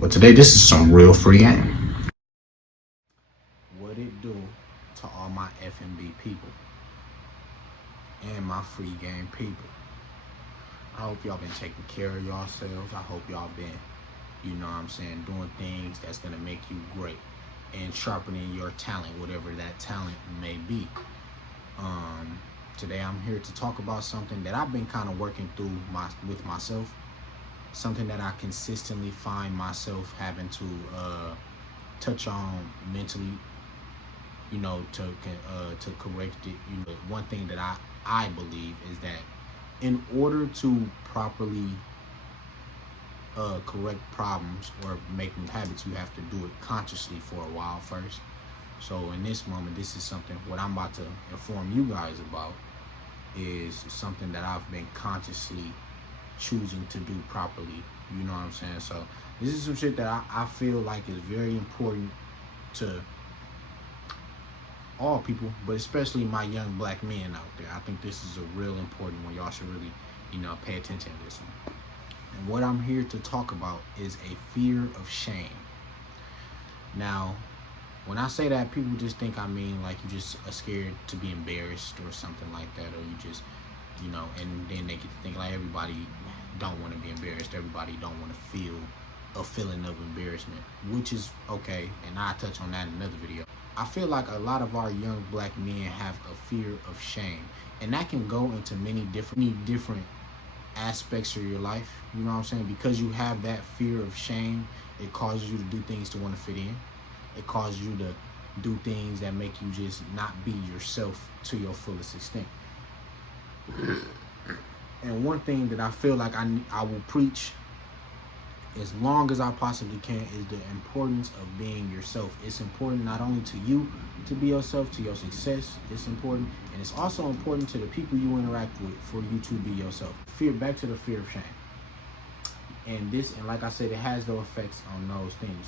But today, this is some real free game. What it do to all my FNB people and my free game people? I hope y'all been taking care of yourselves. I hope y'all been, you know what I'm saying, doing things that's going to make you great and sharpening your talent, whatever that talent may be. Today I'm here to talk about something that I've been kind of working through with myself, something that I consistently find myself having to touch on mentally, you know, to correct it. You know, one thing that I believe is that in order to properly correct problems or make new habits, you have to do it consciously for a while first. So in this moment, this is something, what I'm about to inform you guys about is something that I've been consciously choosing to do properly. You know what I'm saying? So this is some shit that I feel like is very important to all people, but especially my young black men out there. I think this is a real important one. Y'all should really, you know, pay attention to this one. And what I'm here to talk about is a fear of shame. Now, when I say that, people just think I mean like you just are scared to be embarrassed or something like that, or you just, you know, and then they get to think like everybody don't want to be embarrassed, everybody don't want to feel a feeling of embarrassment, which is okay, and I'll touch on that in another video. I feel like a lot of our young black men have a fear of shame, and that can go into many different aspects of your life. You know what I'm saying? Because you have that fear of shame, it causes you to do things to want to fit in. It causes you to do things that make you just not be yourself to your fullest extent. And one thing that I feel like I will preach as long as I possibly can is the importance of being yourself. It's important not only to you to be yourself, to your success, it's important, and it's also important to the people you interact with for you to be yourself. Back to the fear of shame. And like I said, it has no effects on those things.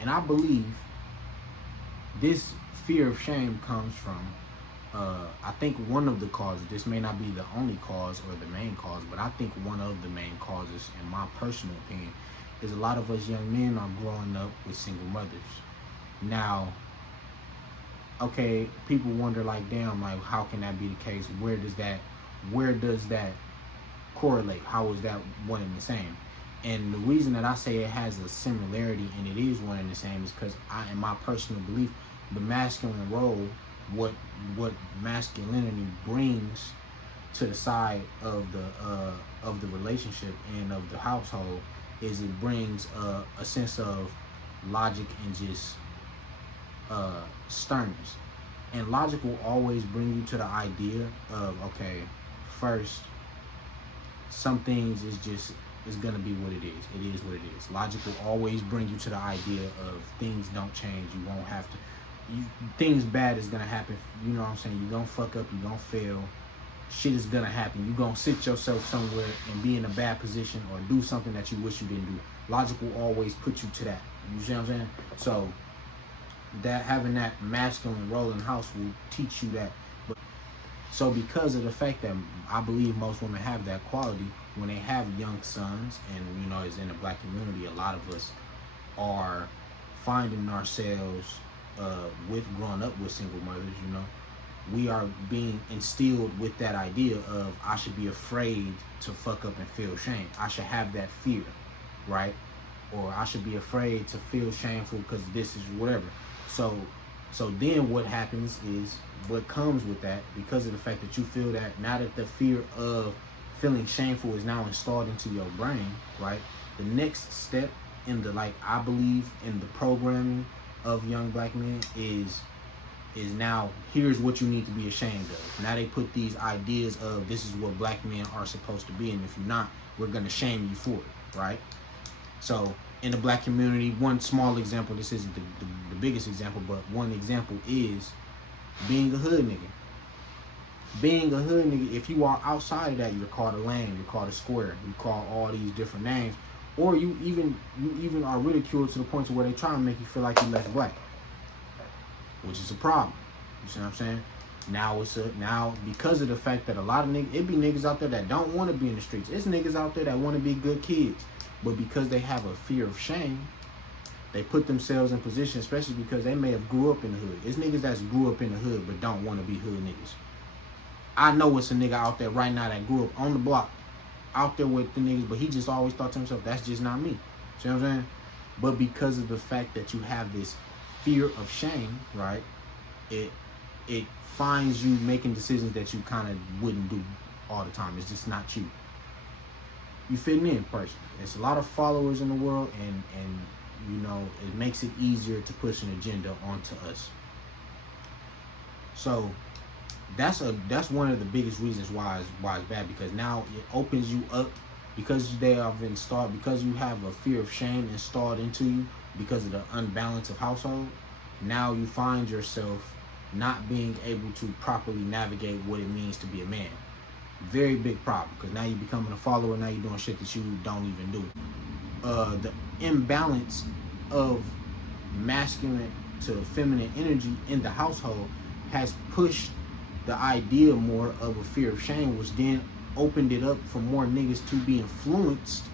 And I believe this fear of shame comes from, I think one of the causes, this may not be the only cause or the main cause, but I think one of the main causes, in my personal opinion, is a lot of us young men are growing up with single mothers. Now, okay, people wonder like, damn, like how can that be the case? Where does that correlate? How is that one and the same? And the reason that I say it has a similarity and it is one and the same is because in my personal belief, the masculine role, what masculinity brings to the side of the relationship and of the household is it brings a sense of logic and just sternness. And logic will always bring you to the idea of, okay, first, some things is gonna be what it is. It is what it is. Logic will always bring you to the idea of things don't change. You won't have to. Things bad is gonna happen. You know what I'm saying? You're gonna fuck up. You're gonna fail. Shit is gonna happen. You're gonna sit yourself somewhere and be in a bad position or do something that you wish you didn't do. Logic will always put you to that. You see what I'm saying? So that having that masculine role in the house will teach you that. So because of the fact that I believe most women have that quality, when they have young sons, and you know, as in the black community, a lot of us are finding ourselves with growing up with single mothers, you know, we are being instilled with that idea of I should be afraid to fuck up and feel shame. I should have that fear, right? Or I should be afraid to feel shameful because this is whatever. So then what happens is, what comes with that, because of the fact that you feel that, now that the fear of feeling shameful is now installed into your brain, right? The next step in the, like, I believe in the programming of young black men is now, here's what you need to be ashamed of. Now they put these ideas of this is what black men are supposed to be, and if you're not, we're gonna shame you for it, right? So in the black community, one small example, this isn't the biggest example, but one example is being a hood nigga. Being a hood nigga, if you are outside of that, you're called a lame, you're called a square, you call all these different names, or you even are ridiculed to the point to where they try to make you feel like you're less black, which is a problem. You see what I'm saying? Now because of the fact that a lot of niggas, it be niggas out there that don't want to be in the streets. It's niggas out there that want to be good kids, but because they have a fear of shame, They put themselves in position, especially because they may have grew up in the hood. It's niggas that's grew up in the hood but don't want to be hood niggas. I know it's a nigga out there right now that grew up on the block, out there with the niggas, but he just always thought to himself, that's just not me. See what I'm saying? But because of the fact that you have this fear of shame, right, it finds you making decisions that you kind of wouldn't do all the time. It's just not you. You fitting in personally. There's a lot of followers in the world, and you know, it makes it easier to push an agenda onto us. So that's one of the biggest reasons why it's bad, because now it opens you up, because they have installed, because you have a fear of shame installed into you because of the unbalance of household. Now you find yourself not being able to properly navigate what it means to be a man. Very big problem, because now you're becoming a follower. Now you're doing shit that you don't even do. The imbalance of masculine to feminine energy in the household has pushed the idea more of a fear of shame, which then opened it up for more niggas to be influenced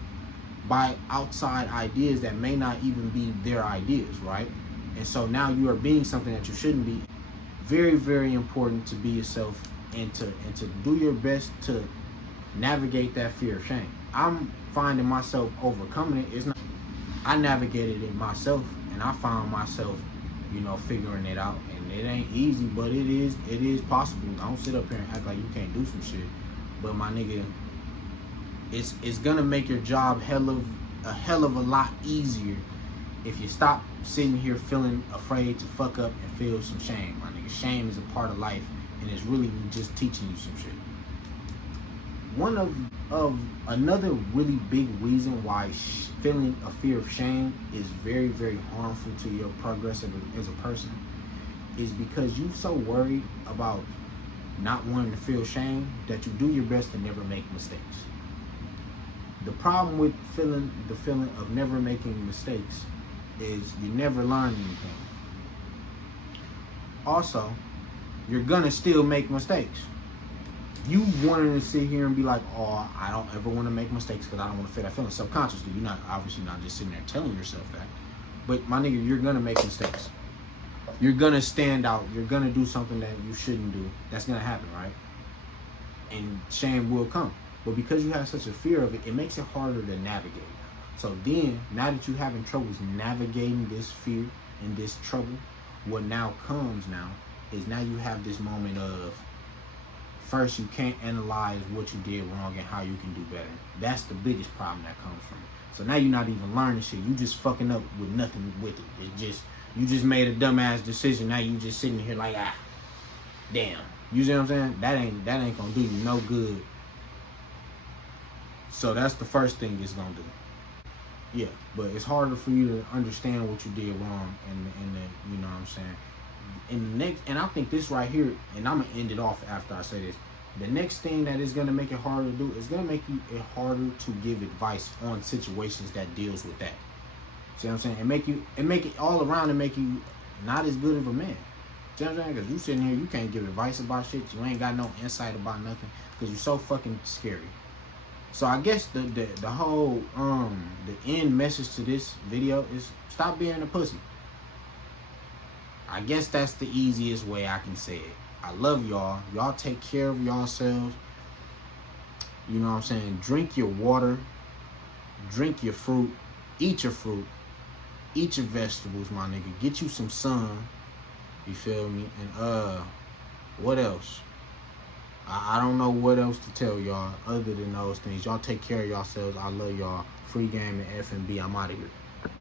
by outside ideas that may not even be their ideas, right? And so now you are being something that you shouldn't be. Very, very important to be yourself and to do your best to navigate that fear of shame. I'm finding myself overcoming it. It's not, I navigated it myself, and I found myself, you know, figuring it out. And it ain't easy, but it is possible. Don't sit up here and act like you can't do some shit. But my nigga, it's gonna make your job a hell of a lot easier if you stop sitting here feeling afraid to fuck up and feel some shame, my nigga. Shame is a part of life, and it's really just teaching you some shit. One of another really big reason why feeling a fear of shame is very, very harmful to your progress as a person is because you're so worried about not wanting to feel shame that you do your best to never make mistakes. The problem with the feeling of never making mistakes is you never learn anything. Also, you're gonna still make mistakes. You wanting to sit here and be like, oh, I don't ever want to make mistakes because I don't want to feel that feeling. Subconsciously, you're not obviously not just sitting there telling yourself that. But my nigga, you're gonna make mistakes. You're gonna stand out. You're gonna do something that you shouldn't do. That's gonna happen, right? And shame will come. But because you have such a fear of it, it makes it harder to navigate. So then, now that you're having troubles navigating this fear and this trouble, what now comes now is now you have this moment of, first, you can't analyze what you did wrong and how you can do better. That's the biggest problem that comes from it. So now you're not even learning shit. You just fucking up with nothing with it. It's just, you just made a dumbass decision. Now you just sitting here like, damn. You see what I'm saying? That ain't gonna do you no good. So that's the first thing it's gonna do. Yeah, but it's harder for you to understand what you did wrong, and the, you know what I'm saying. And I think this right here, and I'm gonna end it off after I say this. The next thing that is gonna make it harder to do is gonna make it harder to give advice on situations that deals with that. See what I'm saying? And make it all around and make you not as good of a man. See what I'm saying? Because you sitting here, you can't give advice about shit. You ain't got no insight about nothing because you're so fucking scary. So I guess the whole the end message to this video is stop being a pussy. I guess that's the easiest way I can say it. I love y'all. Y'all take care of yourselves. You know what I'm saying? Drink your water. Drink your fruit. Eat your fruit. Eat your vegetables, my nigga. Get you some sun. You feel me? And what else? I don't know what else to tell y'all other than those things. Y'all take care of yourselves. I love y'all. Free game and FNB. I'm out of here.